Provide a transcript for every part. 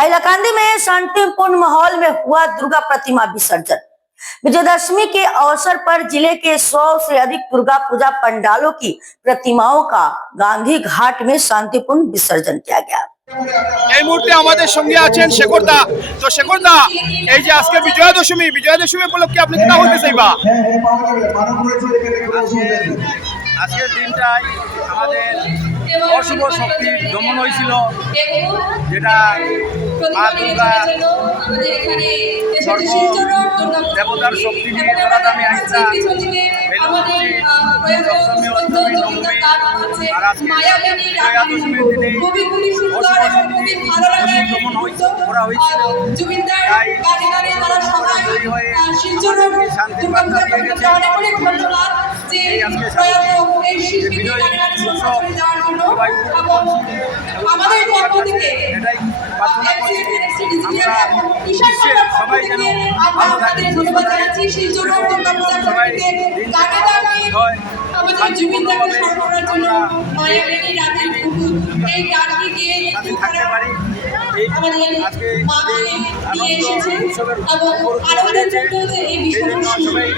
हाइलाकांदी में शांतिपूर्ण माहौल में हुआ दुर्गा प्रतिमा विसर्जन। विजयदशमी के अवसर पर जिले के 100 से अधिक दुर्गा पूजा पंडालों की प्रतिमाओं का गांधी घाट में शांतिपूर्ण विसर्जन किया गया। এই মুহূর্তে আমাদের সঙ্গে আছেন শেখরদা। তো শেখরদা, এই যে আজকে বিজয়াদশমী উপলক্ষে আপনি কিনা হইতে চাইবা? আজকের দিনটাই আমাদের অশুভ শক্তি দমন হয়েছিল, যেটা মা দুর্গা সর্ব দেবতার শক্তি নিয়ে ধরাধামে আইসা আর আজকে বিজয়াদশমীর দিনে অশুভ শক্তি দমন করা হয়েছিল। তাই জয়ী হয়ে শান্তির বার্তা দিয়ে গেছে। এই আজকে বিজয় উৎসব সবাই আমাদের পক্ষ থেকে এটাই প্রার্থনা করছি, আমরা বিশ্বের সবাই যেন ভালো থাকে, ধন্যবাদ জানাচ্ছি। সেই জন্য সবাই হয় আমাদের জুবিনদাকে স্মরণ করার জন্য মায়াবেনী রাতের কুকুর এই গানটি গিয়ে থাকতে পারি। আমাদের আজকে মাকে নিয়ে এসেছে উৎসবের এবং আনন্দের জন্য যে এই বিষয়টা সবাই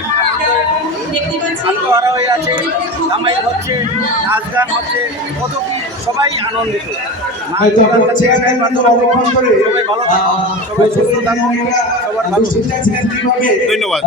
দেখতে পাচ্ছি আত্মহারা হয়ে আছে, জামাই হচ্ছে, নাচ গান হচ্ছে, কত কি সবাই আনন্দিত। সবাই ভালো থাকুন, সবাই সুস্থ থাকুন, সবার ভালো। ধন্যবাদ।